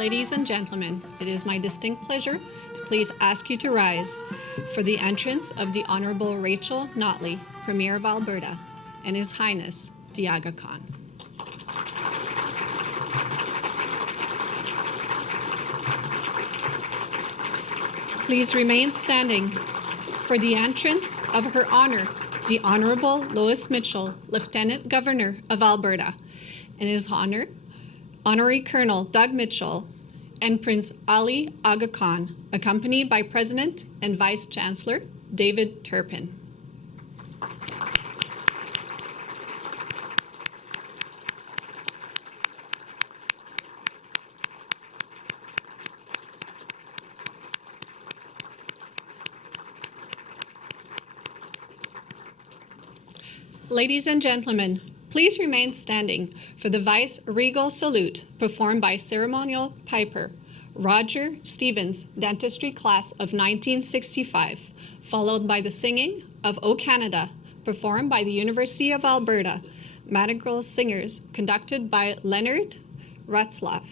Ladies and gentlemen, it is my distinct pleasure to please ask you to rise for the entrance of the Honorable Rachel Notley, Premier of Alberta, and His Highness, the Aga Khan. Please remain standing for the entrance of Her Honor, the Honorable Lois Mitchell, Lieutenant Governor of Alberta, and His Honor, Honorary Colonel Doug Mitchell, and Prince Ali Aga Khan, accompanied by President and Vice Chancellor David Turpin. Ladies and gentlemen, please remain standing for the Vice-Regal Salute performed by ceremonial piper Roger Stevens, Dentistry Class of 1965, followed by the singing of O Canada, performed by the University of Alberta, Madrigal Singers, conducted by Leonard Ratzlaff.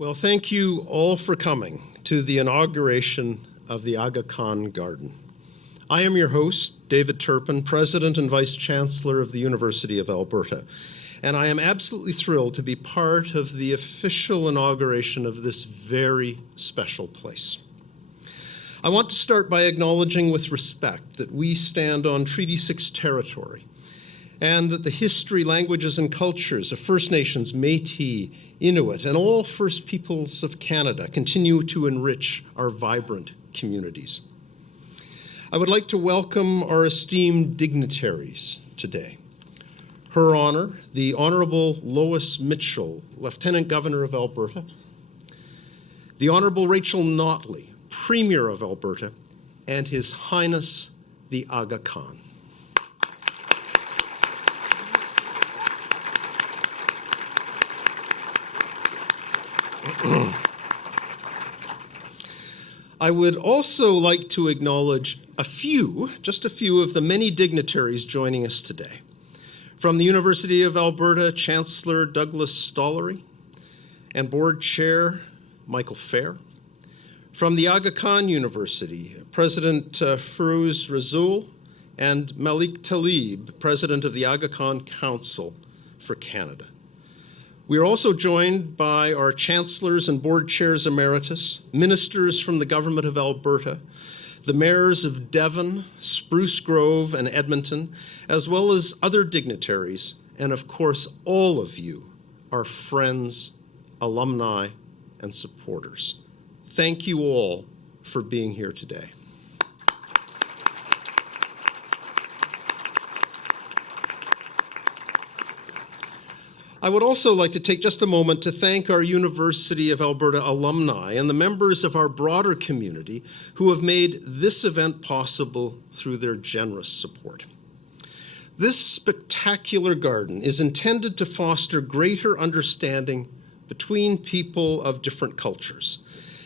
Well, thank you all for coming to the inauguration of the Aga Khan Garden. I am your host, David Turpin, President and Vice Chancellor of the University of Alberta, and I am absolutely thrilled to be part of the official inauguration of this very special place. I want to start by acknowledging with respect that we stand on Treaty 6 territory, and that the history, languages, and cultures of First Nations, Métis, Inuit, and all First Peoples of Canada continue to enrich our vibrant communities. I would like to welcome our esteemed dignitaries today. Her Honor, the Honorable Lois Mitchell, Lieutenant Governor of Alberta, the Honorable Rachel Notley, Premier of Alberta, and His Highness, the Aga Khan. I would also like to acknowledge just a few of the many dignitaries joining us today. From the University of Alberta, Chancellor Douglas Stollery and Board Chair Michael Fair. From the Aga Khan University, President Firouz Rasool and Malik Talib, President of the Aga Khan Council for Canada. We are also joined by our chancellors and board chairs emeritus, ministers from the Government of Alberta, the mayors of Devon, Spruce Grove, and Edmonton, as well as other dignitaries, and of course, all of you, our friends, alumni, and supporters. Thank you all for being here today. I would also like to take just a moment to thank our University of Alberta alumni and the members of our broader community who have made this event possible through their generous support. This spectacular garden is intended to foster greater understanding between people of different cultures.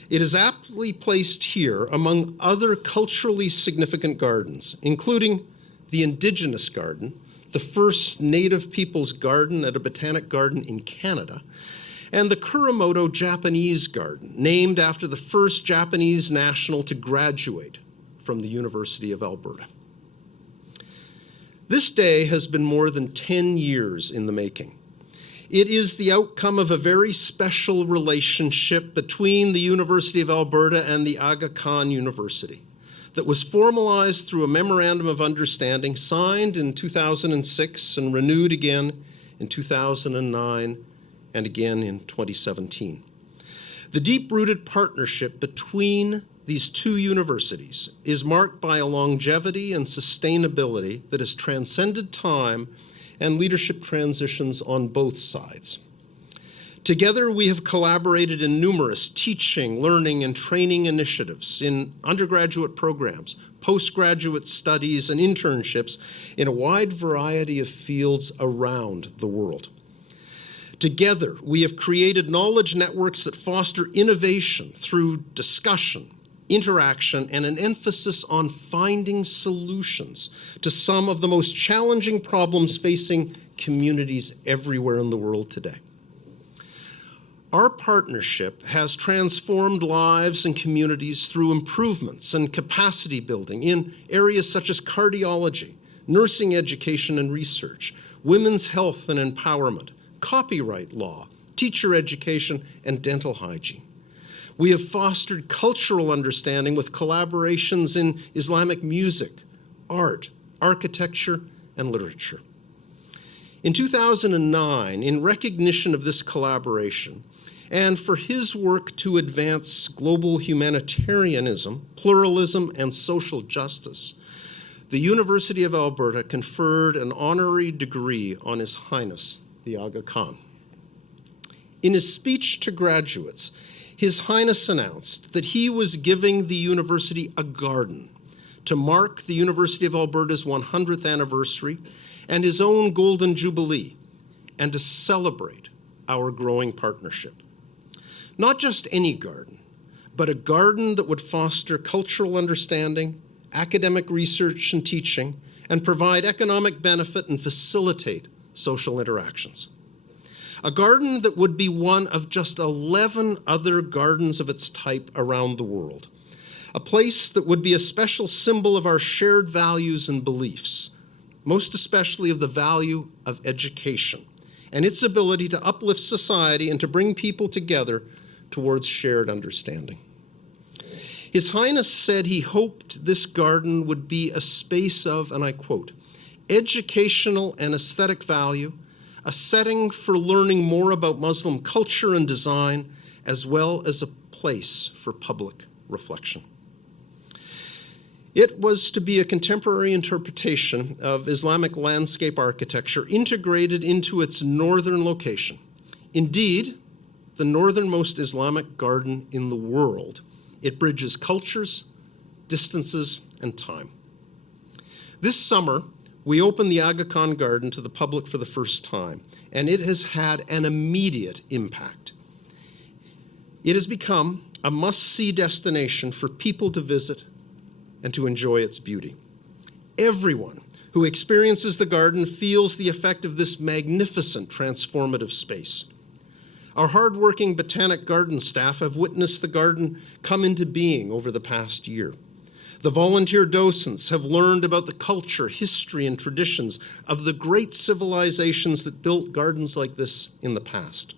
It is aptly placed here among other culturally significant gardens, including the Indigenous Garden, the first Native Peoples Garden at a botanic garden in Canada, and the Kuramoto Japanese Garden, named after the first Japanese national to graduate from the University of Alberta. This day has been more than 10 years in the making. It is the outcome of a very special relationship between the University of Alberta and the Aga Khan University that was formalized through a memorandum of understanding signed in 2006 and renewed again in 2009 and again in 2017. The deep-rooted partnership between these two universities is marked by a longevity and sustainability that has transcended time and leadership transitions on both sides. Together, we have collaborated in numerous teaching, learning, and training initiatives in undergraduate programs, postgraduate studies, and internships in a wide variety of fields around the world. Together, we have created knowledge networks that foster innovation through discussion, interaction, and an emphasis on finding solutions to some of the most challenging problems facing communities everywhere in the world today. Our partnership has transformed lives and communities through improvements and capacity building in areas such as cardiology, nursing education and research, women's health and empowerment, copyright law, teacher education, and dental hygiene. We have fostered cultural understanding with collaborations in Islamic music, art, architecture, and literature. In 2009, in recognition of this collaboration, and for his work to advance global humanitarianism, pluralism, and social justice, the University of Alberta conferred an honorary degree on His Highness, the Aga Khan. In his speech to graduates, His Highness announced that he was giving the university a garden to mark the University of Alberta's 100th anniversary and his own Golden Jubilee, and to celebrate our growing partnership. Not just any garden, but a garden that would foster cultural understanding, academic research and teaching, and provide economic benefit and facilitate social interactions. A garden that would be one of just 11 other gardens of its type around the world. A place that would be a special symbol of our shared values and beliefs, most especially of the value of education and its ability to uplift society and to bring people together towards shared understanding. His Highness said he hoped this garden would be a space of, and I quote, educational and aesthetic value, a setting for learning more about Muslim culture and design, as well as a place for public reflection. It was to be a contemporary interpretation of Islamic landscape architecture integrated into its northern location. Indeed, the northernmost Islamic garden in the world. It bridges cultures, distances, and time. This summer, we opened the Aga Khan Garden to the public for the first time, and it has had an immediate impact. It has become a must-see destination for people to visit and to enjoy its beauty. Everyone who experiences the garden feels the effect of this magnificent transformative space. Our hardworking Botanic Garden staff have witnessed the garden come into being over the past year. The volunteer docents have learned about the culture, history, and traditions of the great civilizations that built gardens like this in the past.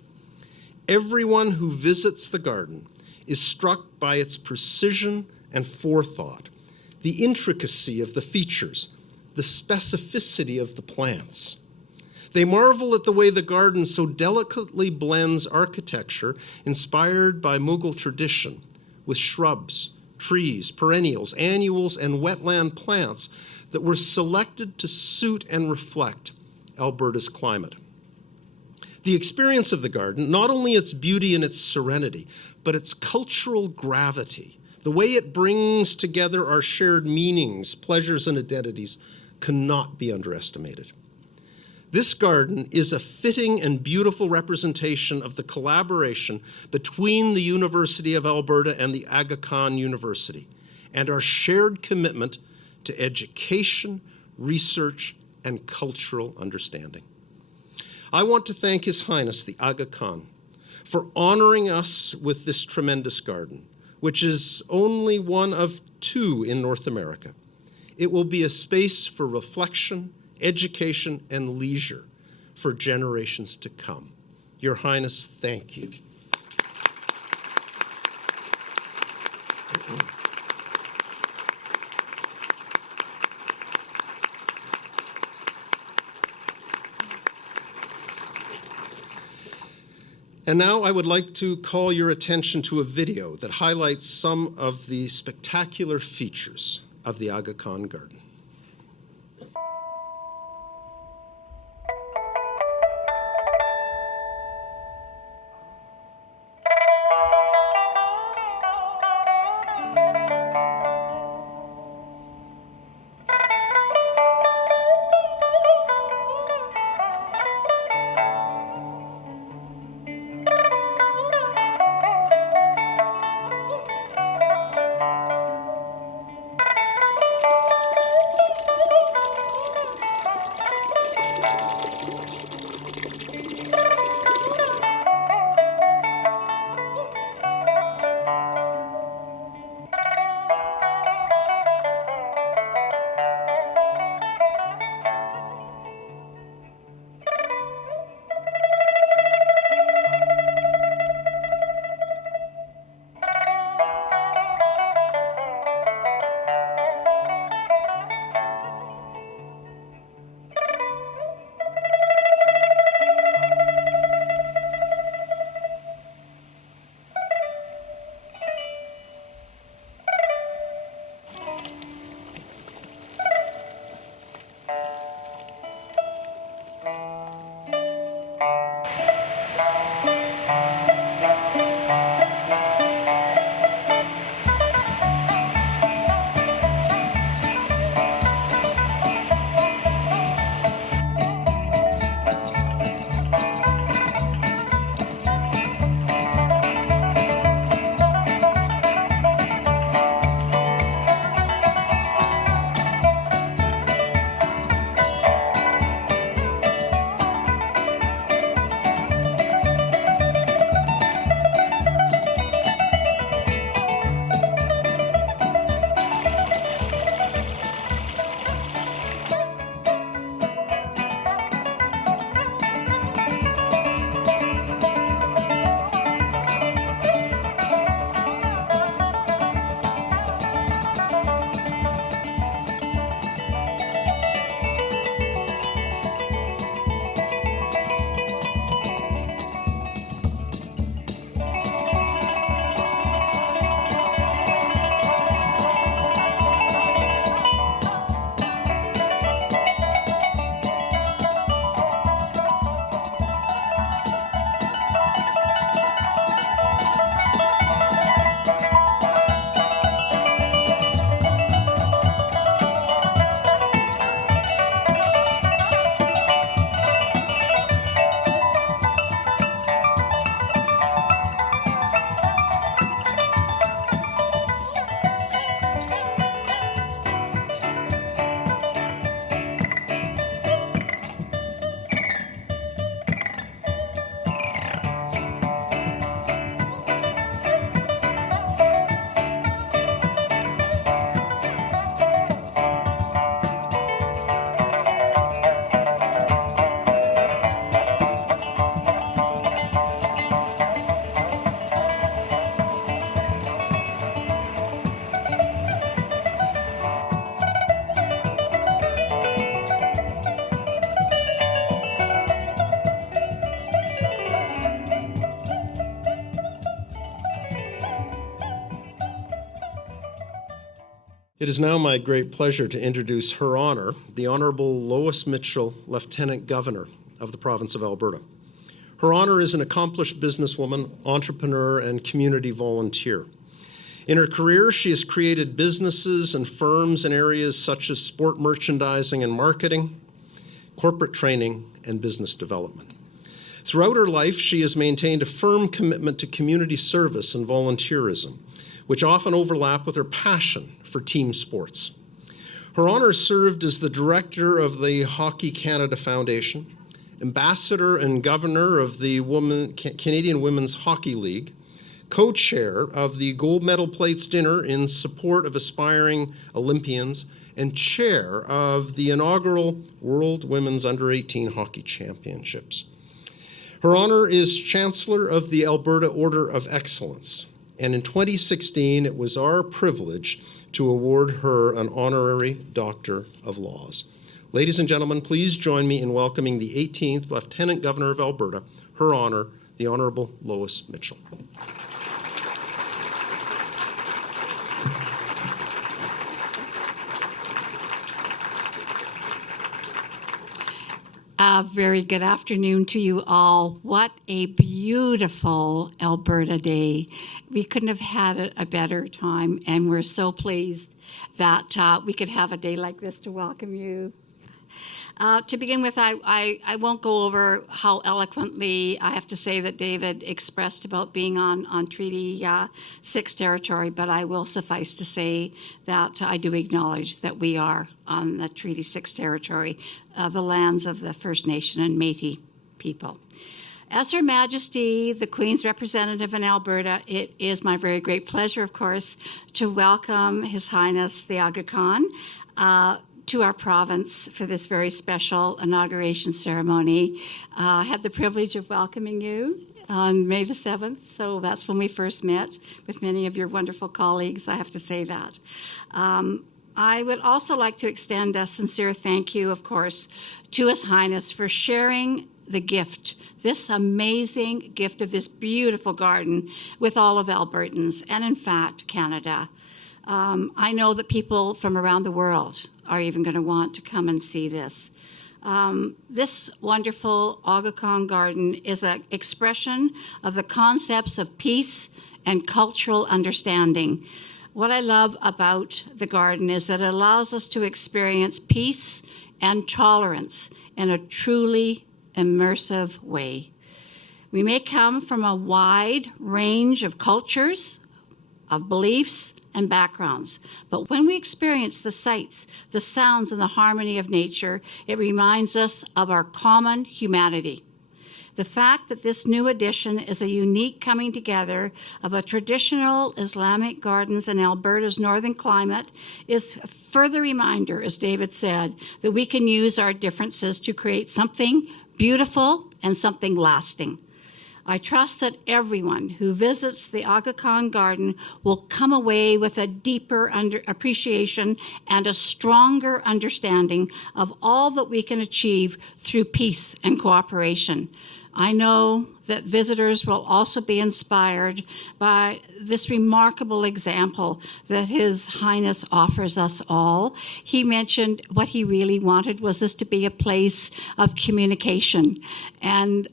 Everyone who visits the garden is struck by its precision and forethought, the intricacy of the features, the specificity of the plants. They marvel at the way the garden so delicately blends architecture inspired by Mughal tradition with shrubs, trees, perennials, annuals, and wetland plants that were selected to suit and reflect Alberta's climate. The experience of the garden, not only its beauty and its serenity, but its cultural gravity, the way it brings together our shared meanings, pleasures, and identities, cannot be underestimated. This garden is a fitting and beautiful representation of the collaboration between the University of Alberta and the Aga Khan University, and our shared commitment to education, research, and cultural understanding. I want to thank His Highness the Aga Khan for honoring us with this tremendous garden, which is only one of 2 in North America. It will be a space for reflection, education, and leisure for generations to come. Your Highness, thank you. And now I would like to call your attention to a video that highlights some of the spectacular features of the Aga Khan Garden. It is now my great pleasure to introduce Her Honor, the Honorable Lois Mitchell, Lieutenant Governor of the province of Alberta. Her Honor is an accomplished businesswoman, entrepreneur, and community volunteer. In her career, she has created businesses and firms in areas such as sport merchandising and marketing, corporate training, and business development. Throughout her life, she has maintained a firm commitment to community service and volunteerism, which often overlap with her passion for team sports. Her Honor served as the director of the Hockey Canada Foundation, ambassador and governor of the Canadian Women's Hockey League, co-chair of the Gold Medal Plates Dinner in support of aspiring Olympians, and chair of the inaugural World Women's Under-18 Hockey Championships. Her Honor is Chancellor of the Alberta Order of Excellence, and in 2016, it was our privilege to award her an honorary Doctor of Laws. Ladies and gentlemen, please join me in welcoming the 18th Lieutenant Governor of Alberta, Her Honor, the Honorable Lois Mitchell. Very good afternoon to you all. What a beautiful Alberta day. We couldn't have had a better time, and we're so pleased that we could have a day like this to welcome you. To begin with, I won't go over how eloquently I have to say that David expressed about being on Treaty 6 territory, but I will suffice to say that I do acknowledge that we are on the Treaty 6 territory, the lands of the First Nation and Métis people. As Her Majesty, the Queen's representative in Alberta, it is my very great pleasure, of course, to welcome His Highness the Aga Khan to our province for this very special inauguration ceremony. I had the privilege of welcoming you on May the 7th, so that's when we first met with many of your wonderful colleagues, I have to say that. I would also like to extend a sincere thank you, of course, to His Highness for sharing the gift, this amazing gift of this beautiful garden with all of Albertans and, in fact, Canada. I know that people from around the world are even going to want to come and see this. This wonderful Aga Khan Garden is an expression of the concepts of peace and cultural understanding. What I love about the garden is that it allows us to experience peace and tolerance in a truly immersive way. We may come from a wide range of cultures, of beliefs, and backgrounds. But when we experience the sights, the sounds, and the harmony of nature, it reminds us of our common humanity. The fact that this new addition is a unique coming together of a traditional Islamic gardens in Alberta's northern climate is a further reminder, as David said, that we can use our differences to create something beautiful and something lasting. I trust that everyone who visits the Aga Khan Garden will come away with a deeper appreciation and a stronger understanding of all that we can achieve through peace and cooperation. I know that visitors will also be inspired by this remarkable example that His Highness offers us all. He mentioned what he really wanted was this to be a place of communication, and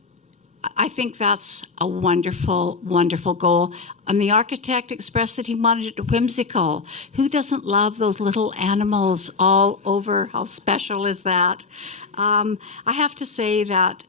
I think that's a wonderful, wonderful goal. And the architect expressed that he wanted it whimsical. Who doesn't love those little animals all over? How special is that? I have to say that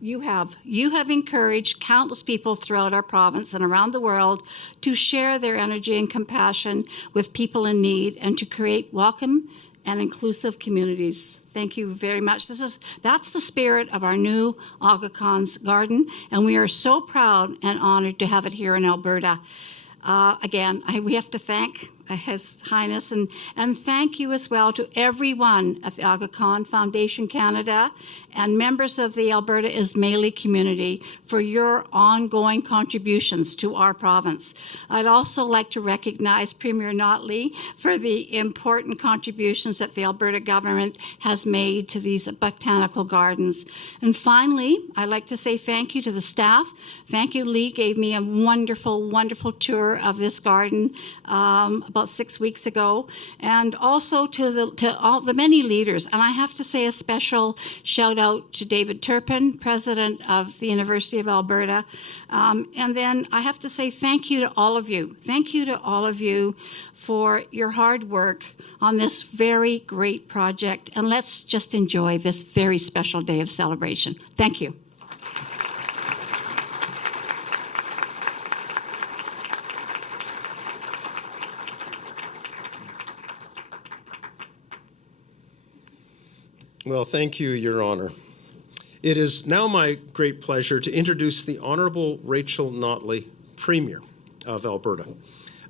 you have encouraged countless people throughout our province and around the world to share their energy and compassion with people in need and to create welcome and inclusive communities. Thank you very much. That's the spirit of our new Aga Khan's Garden, and we are so proud and honored to have it here in Alberta. Again, we have to thank His Highness and thank you as well to everyone at the Aga Khan Foundation Canada and members of the Alberta Ismaili community for your ongoing contributions to our province. I'd also like to recognize Premier Notley for the important contributions that the Alberta government has made to these botanical gardens. And finally, I'd like to say thank you to the staff. Thank you, Lee gave me a wonderful, wonderful tour of this garden, about 6 weeks ago, and also to all the many leaders. And I have to say a special shout out to David Turpin, president of the University of Alberta. And then I have to say thank you to all of you. Thank you to all of you for your hard work on this very great project. And let's just enjoy this very special day of celebration. Thank you. Well, thank you, Your Honor. It is now my great pleasure to introduce the Honorable Rachel Notley, Premier of Alberta.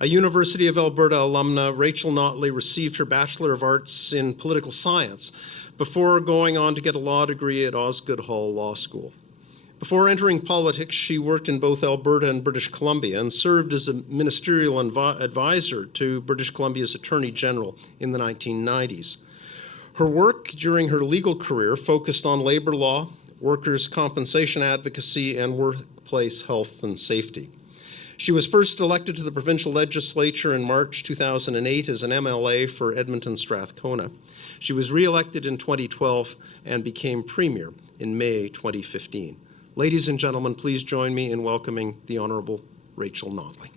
A University of Alberta alumna, Rachel Notley received her Bachelor of Arts in Political Science before going on to get a law degree at Osgoode Hall Law School. Before entering politics, she worked in both Alberta and British Columbia and served as a ministerial advisor to British Columbia's Attorney General in the 1990s. Her work during her legal career focused on labor law, workers' compensation advocacy, and workplace health and safety. She was first elected to the provincial legislature in March 2008 as an MLA for Edmonton Strathcona. She was re-elected in 2012 and became Premier in May 2015. Ladies and gentlemen, please join me in welcoming the Honourable Rachel Notley.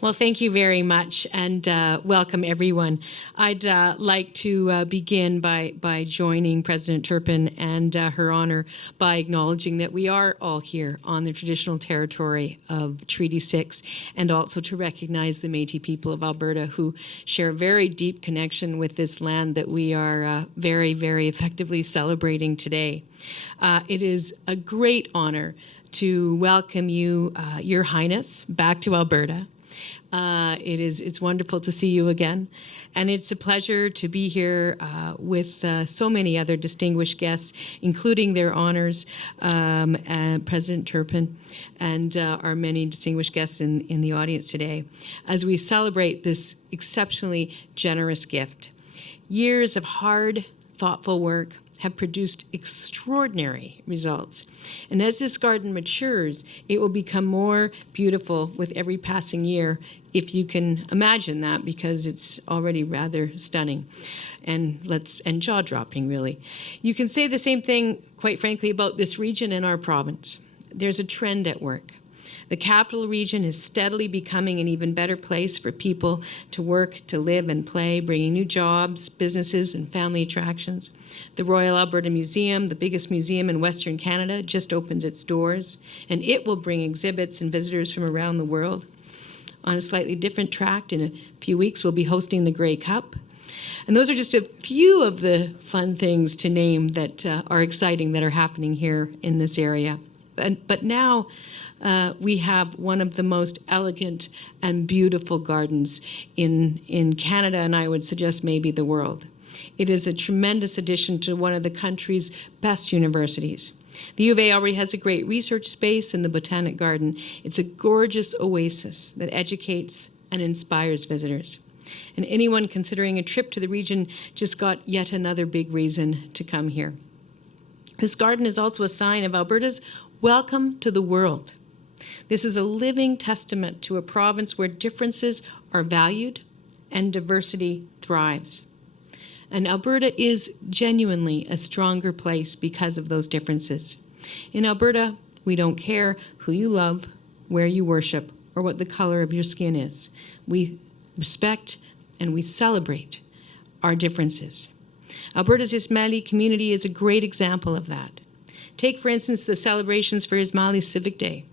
Well, thank you very much, and welcome everyone. I'd like to begin by joining President Turpin and Her Honor by acknowledging that we are all here on the traditional territory of Treaty 6, and also to recognize the Métis people of Alberta who share a very deep connection with this land that we are very, very effectively celebrating today. It is a great honor to welcome you, Your Highness, back to Alberta. It's wonderful to see you again, and it's a pleasure to be here with so many other distinguished guests, including their honors, President Turpin, and our many distinguished guests in the audience today, as we celebrate this exceptionally generous gift. Years of hard, thoughtful work have produced extraordinary results. And as this garden matures, it will become more beautiful with every passing year, if you can imagine that, because it's already rather stunning and jaw-dropping, really. You can say the same thing, quite frankly, about this region and our province. There's a trend at work. The capital region is steadily becoming an even better place for people to work, to live and play, bringing new jobs, businesses, and family attractions. The Royal Alberta Museum, the biggest museum in Western Canada, just opened its doors, and it will bring exhibits and visitors from around the world. On a slightly different track, in a few weeks, we'll be hosting the Grey Cup. And those are just a few of the fun things to name that are exciting that are happening here in this area. But now, we have one of the most elegant and beautiful gardens in Canada, and I would suggest maybe the world. It is a tremendous addition to one of the country's best universities. The U of A already has a great research space in the Botanic Garden. It's a gorgeous oasis that educates and inspires visitors. And anyone considering a trip to the region just got yet another big reason to come here. This garden is also a sign of Alberta's welcome to the world. This is a living testament to a province where differences are valued and diversity thrives. And Alberta is genuinely a stronger place because of those differences. In Alberta, we don't care who you love, where you worship, or what the color of your skin is. We respect and we celebrate our differences. Alberta's Ismaili community is a great example of that. Take, for instance, the celebrations for Ismaili Civic Day,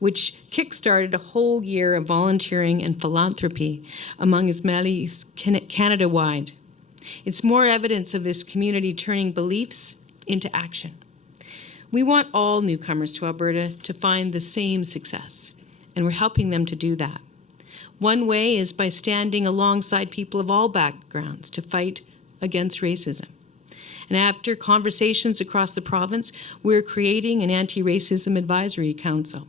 which kick-started a whole year of volunteering and philanthropy among Ismailis Canada-wide. It's more evidence of this community turning beliefs into action. We want all newcomers to Alberta to find the same success, and we're helping them to do that. One way is by standing alongside people of all backgrounds to fight against racism. And after conversations across the province, we're creating an anti-racism advisory council.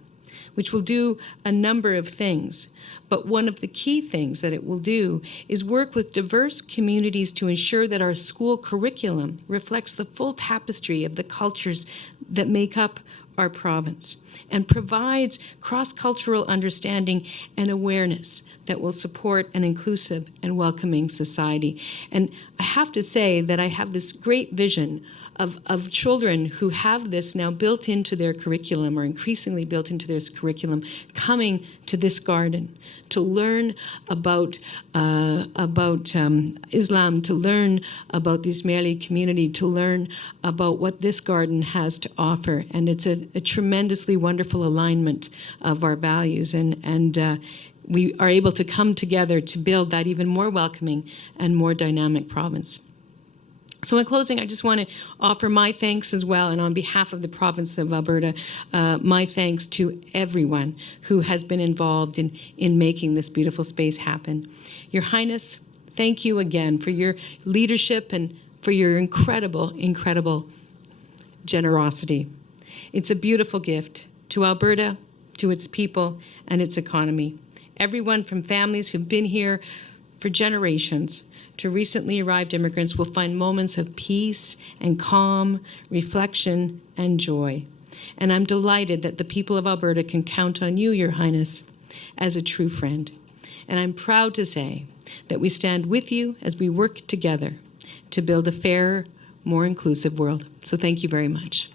which will do a number of things. But one of the key things that it will do is work with diverse communities to ensure that our school curriculum reflects the full tapestry of the cultures that make up our province and provides cross-cultural understanding and awareness that will support an inclusive and welcoming society. And I have to say that I have this great vision of children who have this now built into their curriculum, or increasingly built into their curriculum, coming to this garden to learn about Islam, to learn about the Ismaili community, to learn about what this garden has to offer. And it's a tremendously wonderful alignment of our values, and we are able to come together to build that even more welcoming and more dynamic province. So in closing, I just want to offer my thanks as well, and on behalf of the province of Alberta, my thanks to everyone who has been involved in making this beautiful space happen. Your Highness, thank you again for your leadership and for your incredible, incredible generosity. It's a beautiful gift to Alberta, to its people, and its economy. Everyone from families who've been here for generations to recently arrived immigrants will find moments of peace and calm, reflection and joy. And I'm delighted that the people of Alberta can count on you, Your Highness, as a true friend. And I'm proud to say that we stand with you as we work together to build a fairer, more inclusive world. So thank you very much.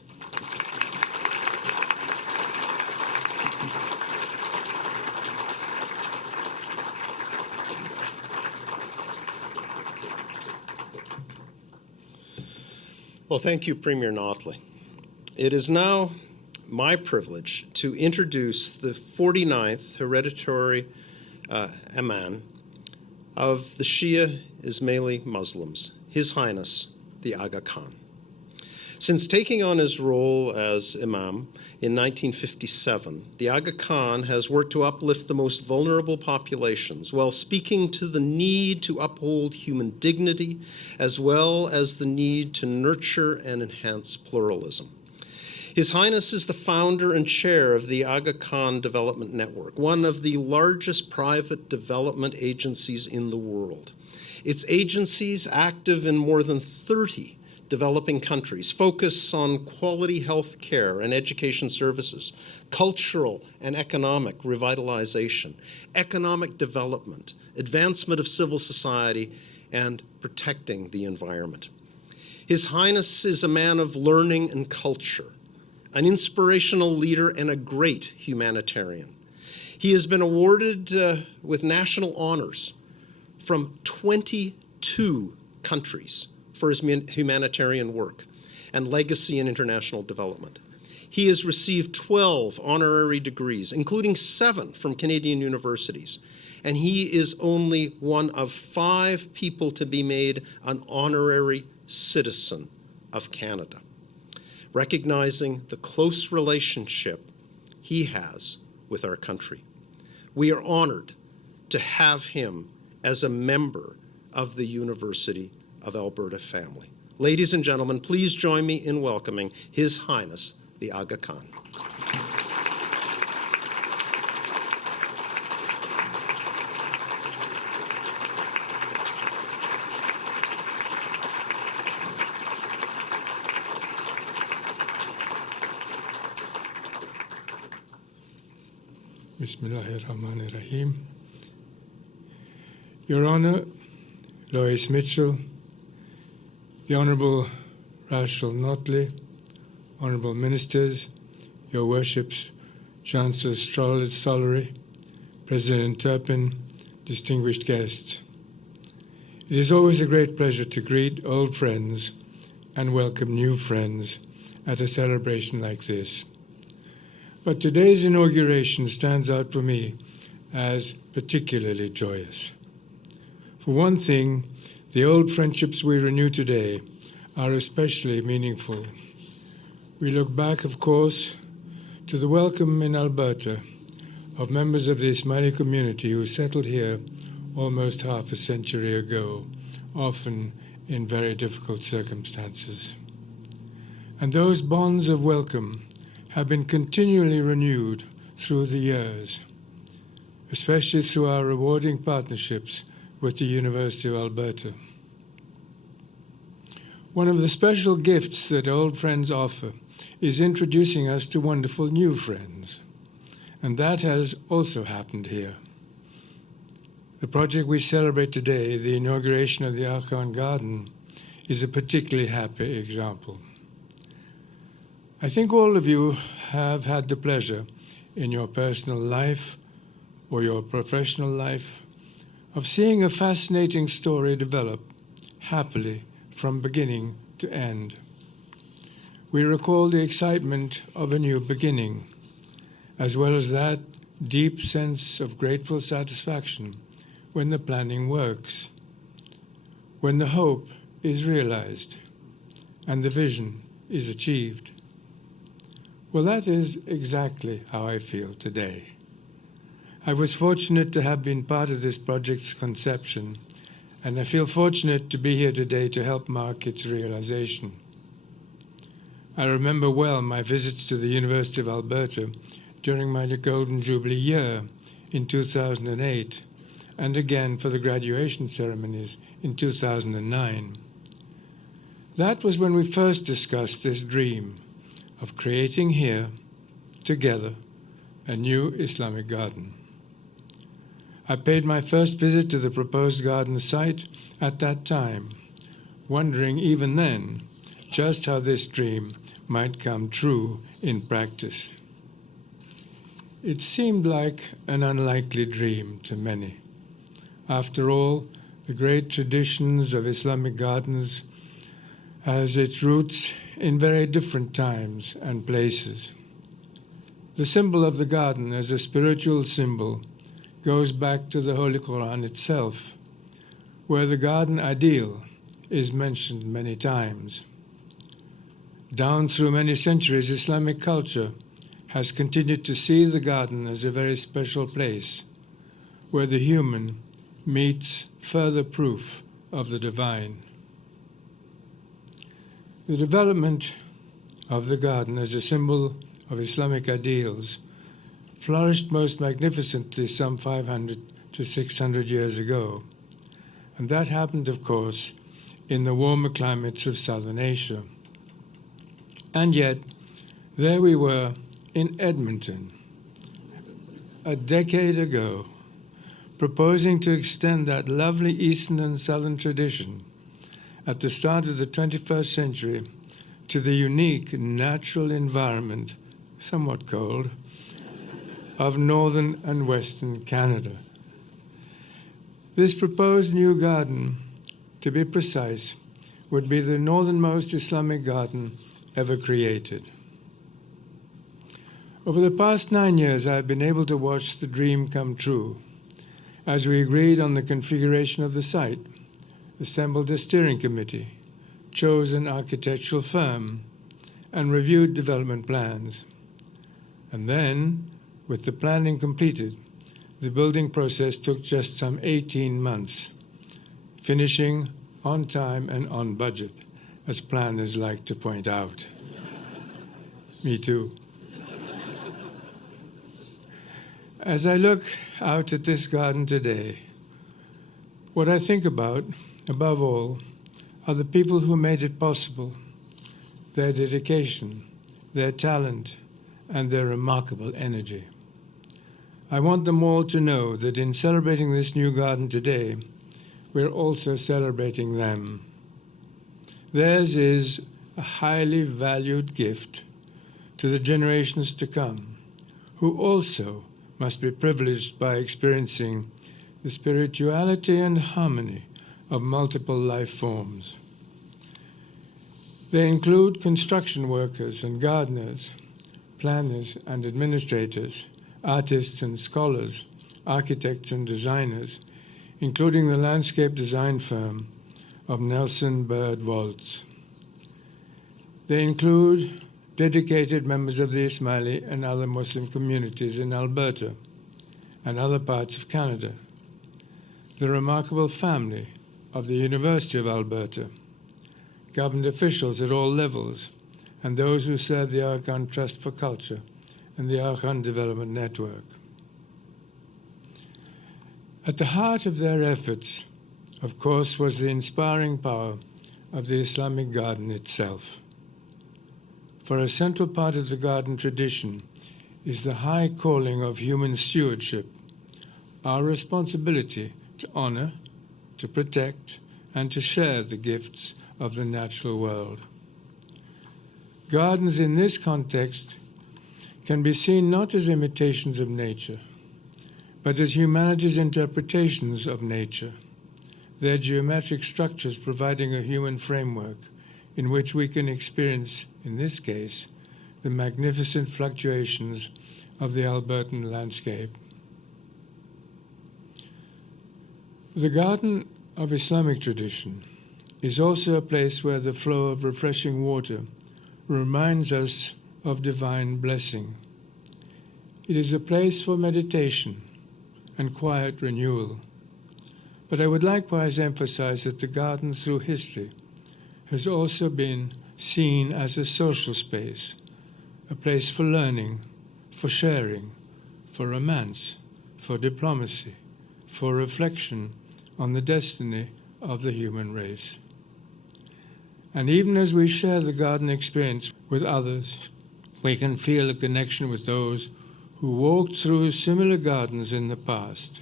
Well, thank you, Premier Notley. It is now my privilege to introduce the 49th hereditary Imam of the Shia Ismaili Muslims, His Highness, the Aga Khan. Since taking on his role as Imam in 1957, the Aga Khan has worked to uplift the most vulnerable populations while speaking to the need to uphold human dignity, as well as the need to nurture and enhance pluralism. His Highness is the founder and chair of the Aga Khan Development Network, one of the largest private development agencies in the world. Its agencies, active in more than 30 developing countries, focus on quality health care and education services, cultural and economic revitalization, economic development, advancement of civil society, and protecting the environment. His Highness is a man of learning and culture, an inspirational leader and a great humanitarian. He has been awarded with national honors from 22 countries for his humanitarian work and legacy in international development. He has received 12 honorary degrees, including 7 from Canadian universities, and he is only one of 5 people to be made an honorary citizen of Canada, recognizing the close relationship he has with our country. We are honored to have him as a member of the University of Alberta family. Ladies and gentlemen, please join me in welcoming His Highness, the Aga Khan. Bismillahirrahmanirrahim. Your Honor, Lois Mitchell, the Honourable Rachel Notley, Honourable Ministers, Your Worships, Chancellor Stollery, President Turpin, distinguished guests. It is always a great pleasure to greet old friends and welcome new friends at a celebration like this. But today's inauguration stands out for me as particularly joyous. For one thing, the old friendships we renew today are especially meaningful. We look back, of course, to the welcome in Alberta of members of the Ismaili community who settled here almost half a century ago, often in very difficult circumstances. And those bonds of welcome have been continually renewed through the years, especially through our rewarding partnerships with the University of Alberta. One of the special gifts that old friends offer is introducing us to wonderful new friends, and that has also happened here. The project we celebrate today, the inauguration of the Aga Khan Garden, is a particularly happy example. I think all of you have had the pleasure in your personal life or your professional life of seeing a fascinating story develop happily from beginning to end. We recall the excitement of a new beginning, as well as that deep sense of grateful satisfaction when the planning works, when the hope is realized and the vision is achieved. Well, that is exactly how I feel today. I was fortunate to have been part of this project's conception, and I feel fortunate to be here today to help mark its realization. I remember well my visits to the University of Alberta during my Golden Jubilee year in 2008, and again for the graduation ceremonies in 2009. That was when we first discussed this dream of creating here, together, a new Islamic garden. I paid my first visit to the proposed garden site at that time, wondering even then just how this dream might come true in practice. It seemed like an unlikely dream to many. After all, the great traditions of Islamic gardens has its roots in very different times and places. The symbol of the garden as a spiritual symbol goes back to the Holy Quran itself, where the garden ideal is mentioned many times. Down through many centuries, Islamic culture has continued to see the garden as a very special place where the human meets further proof of the divine. The development of the garden as a symbol of Islamic ideals flourished most magnificently some 500 to 600 years ago. And that happened, of course, in the warmer climates of Southern Asia. And yet, there we were in Edmonton, a decade ago, proposing to extend that lovely Eastern and Southern tradition at the start of the 21st century to the unique natural environment, somewhat cold, of northern and western Canada. This proposed new garden, to be precise, would be the northernmost Islamic garden ever created. Over the past 9 years, I have been able to watch the dream come true as we agreed on the configuration of the site, assembled a steering committee, chose an architectural firm, and reviewed development plans. And then, with the planning completed, the building process took just some 18 months, finishing on time and on budget, as planners like to point out. Me too. As I look out at this garden today, what I think about, above all, are the people who made it possible, their dedication, their talent, and their remarkable energy. I want them all to know that in celebrating this new garden today, we're also celebrating them. Theirs is a highly valued gift to the generations to come, who also must be privileged by experiencing the spirituality and harmony of multiple life forms. They include construction workers and gardeners, planners and administrators, artists and scholars, architects and designers, including the landscape design firm of Nelson Bird Waltz. They include dedicated members of the Ismaili and other Muslim communities in Alberta and other parts of Canada, the remarkable family of the University of Alberta, government officials at all levels, and those who serve the Aga Khan Trust for Culture and the Aga Khan Development Network. At the heart of their efforts, of course, was the inspiring power of the Islamic garden itself. For a central part of the garden tradition is the high calling of human stewardship, our responsibility to honor, to protect, and to share the gifts of the natural world. Gardens in this context can be seen not as imitations of nature, but as humanity's interpretations of nature, their geometric structures providing a human framework in which we can experience, in this case, the magnificent fluctuations of the Albertan landscape. The garden of Islamic tradition is also a place where the flow of refreshing water reminds us of divine blessing. It is a place for meditation and quiet renewal. But I would likewise emphasize that the garden through history has also been seen as a social space, a place for learning, for sharing, for romance, for diplomacy, for reflection on the destiny of the human race. And even as we share the garden experience with others, we can feel a connection with those who walked through similar gardens in the past.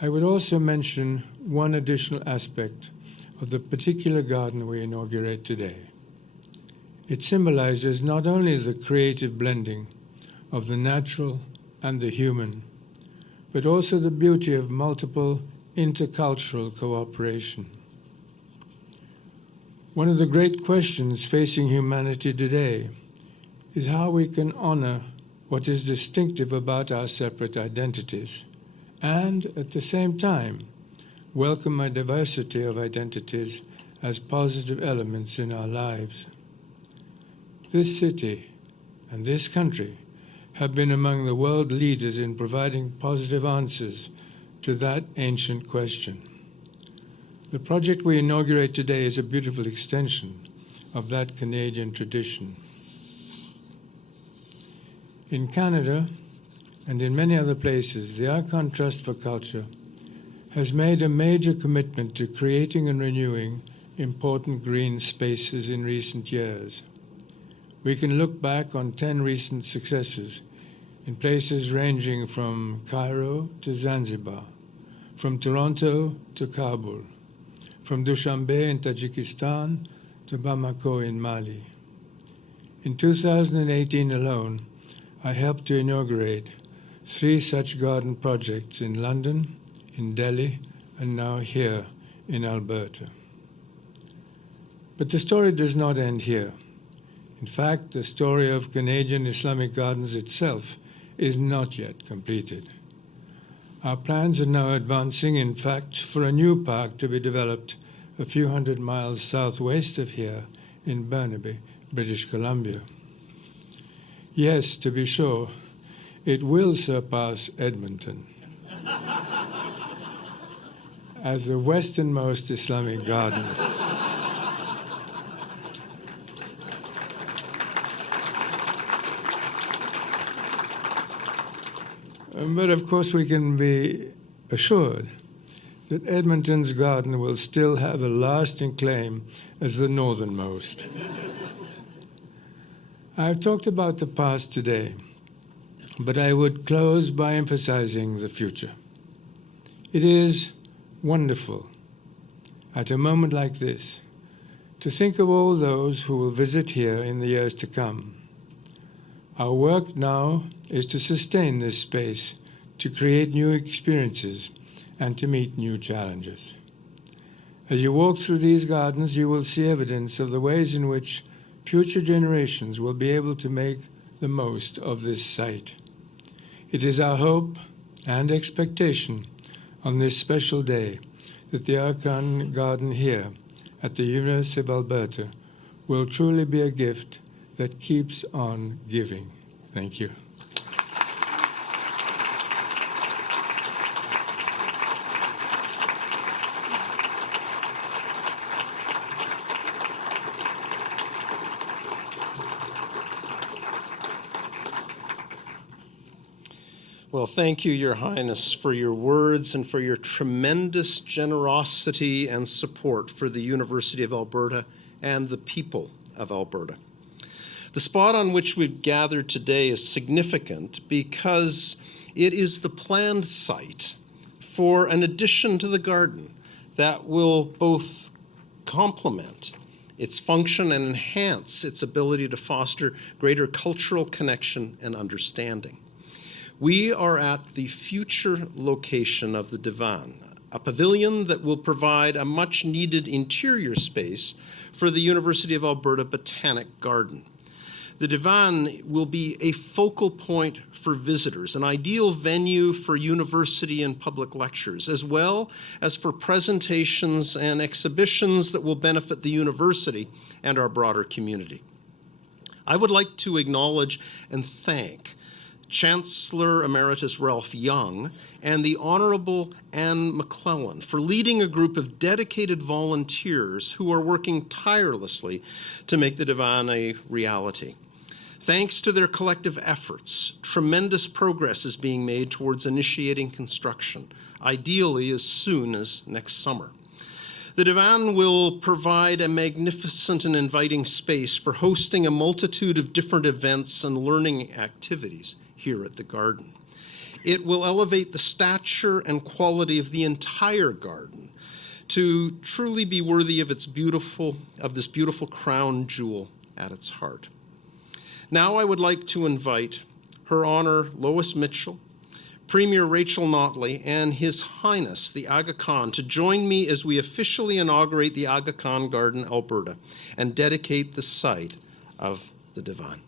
I would also mention one additional aspect of the particular garden we inaugurate today. It symbolizes not only the creative blending of the natural and the human, but also the beauty of multiple intercultural cooperation. One of the great questions facing humanity today is how we can honor what is distinctive about our separate identities and, at the same time, welcome a diversity of identities as positive elements in our lives. This city and this country have been among the world leaders in providing positive answers to that ancient question. The project we inaugurate today is a beautiful extension of that Canadian tradition. In Canada and in many other places, the Aga Khan Trust for Culture has made a major commitment to creating and renewing important green spaces in recent years. We can look back on 10 recent successes in places ranging from Cairo to Zanzibar, from Toronto to Kabul, from Dushanbe in Tajikistan to Bamako in Mali. In 2018 alone, I helped to inaugurate 3 such garden projects in London, in Delhi, and now here in Alberta. But the story does not end here. In fact, the story of Canadian Islamic Gardens itself is not yet completed. Our plans are now advancing, in fact, for a new park to be developed a few hundred miles southwest of here in Burnaby, British Columbia. Yes, to be sure, it will surpass Edmonton as the westernmost Islamic garden. But of course, we can be assured that Edmonton's garden will still have a lasting claim as the northernmost. I've talked about the past today, but I would close by emphasizing the future. It is wonderful, at a moment like this, to think of all those who will visit here in the years to come. Our work now is to sustain this space, to create new experiences, and to meet new challenges. As you walk through these gardens, you will see evidence of the ways in which future generations will be able to make the most of this site. It is our hope and expectation on this special day that the Aga Khan Garden here at the University of Alberta will truly be a gift that keeps on giving. Thank you. Well, thank you, Your Highness, for your words and for your tremendous generosity and support for the University of Alberta and the people of Alberta. The spot on which we've gathered today is significant because it is the planned site for an addition to the garden that will both complement its function and enhance its ability to foster greater cultural connection and understanding. We are at the future location of the Divan, a pavilion that will provide a much-needed interior space for the University of Alberta Botanic Garden. The Divan will be a focal point for visitors, an ideal venue for university and public lectures, as well as for presentations and exhibitions that will benefit the university and our broader community. I would like to acknowledge and thank Chancellor Emeritus Ralph Young and the Honorable Anne McClellan for leading a group of dedicated volunteers who are working tirelessly to make the Divan a reality. Thanks to their collective efforts, tremendous progress is being made towards initiating construction, ideally as soon as next summer. The Divan will provide a magnificent and inviting space for hosting a multitude of different events and learning activities here at the garden. It will elevate the stature and quality of the entire garden to truly be worthy of this beautiful crown jewel at its heart. Now I would like to invite Her Honor Lois Mitchell, Premier Rachel Notley, and His Highness the Aga Khan to join me as we officially inaugurate the Aga Khan Garden, Alberta, and dedicate the site of the Divan.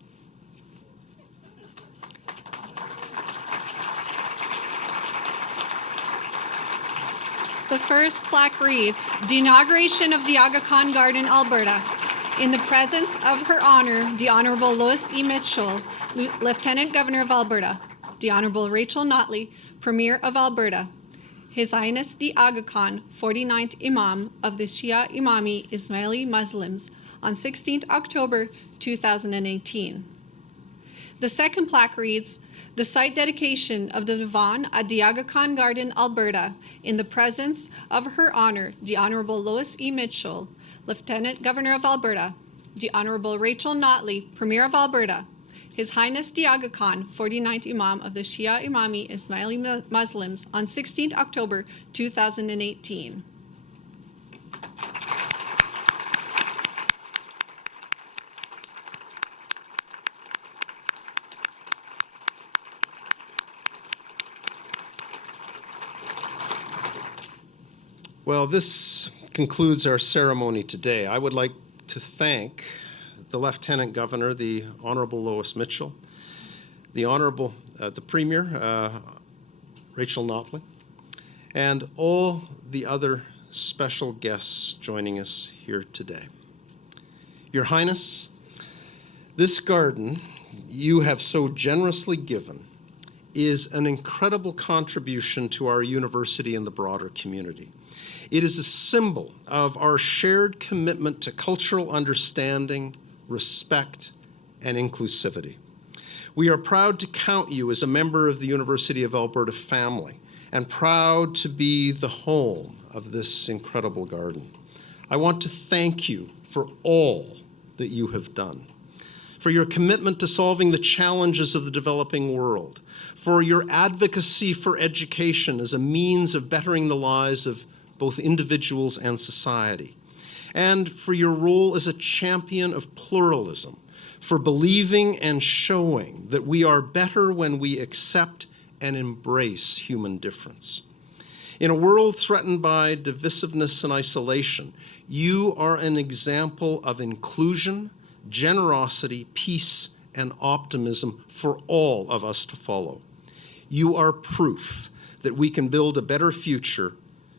The first plaque reads, "The Inauguration of the Aga Khan Garden, Alberta. In the presence of Her Honor, the Honorable Lois E. Mitchell, Lieutenant Governor of Alberta, the Honorable Rachel Notley, Premier of Alberta, His Highness the Aga Khan, 49th Imam of the Shia Imami Ismaili Muslims, on 16th October 2018. The second plaque reads, "The site dedication of the Divan at the Aga Khan Garden, Alberta, in the presence of Her Honor, the Honorable Lois E. Mitchell, Lieutenant Governor of Alberta, the Honorable Rachel Notley, Premier of Alberta, His Highness the Aga Khan, 49th Imam of the Shia Imami Ismaili Muslims, on 16th October 2018. Well, this concludes our ceremony today. I would like to thank the Lieutenant Governor, the Honorable Lois Mitchell, the Premier, Rachel Notley, and all the other special guests joining us here today. Your Highness, this garden you have so generously given is an incredible contribution to our university and the broader community. It is a symbol of our shared commitment to cultural understanding, respect, and inclusivity. We are proud to count you as a member of the University of Alberta family and proud to be the home of this incredible garden. I want to thank you for all that you have done, for your commitment to solving the challenges of the developing world, for your advocacy for education as a means of bettering the lives of both individuals and society, and for your role as a champion of pluralism, for believing and showing that we are better when we accept and embrace human difference. In a world threatened by divisiveness and isolation, you are an example of inclusion, generosity, peace, and optimism for all of us to follow. You are proof that we can build a better future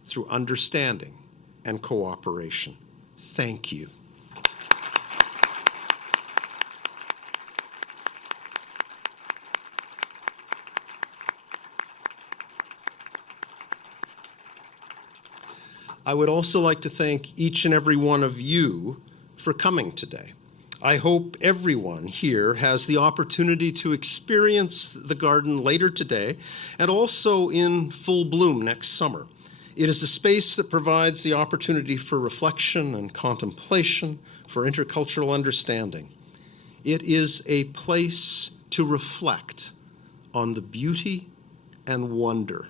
through understanding and cooperation. Thank you. I would also like to thank each and every one of you for coming today. I hope everyone here has the opportunity to experience the garden later today and also in full bloom next summer. It is a space that provides the opportunity for reflection and contemplation, for intercultural understanding. It is a place to reflect on the beauty and wonder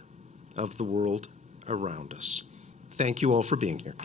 of the world around us. Thank you all for being here.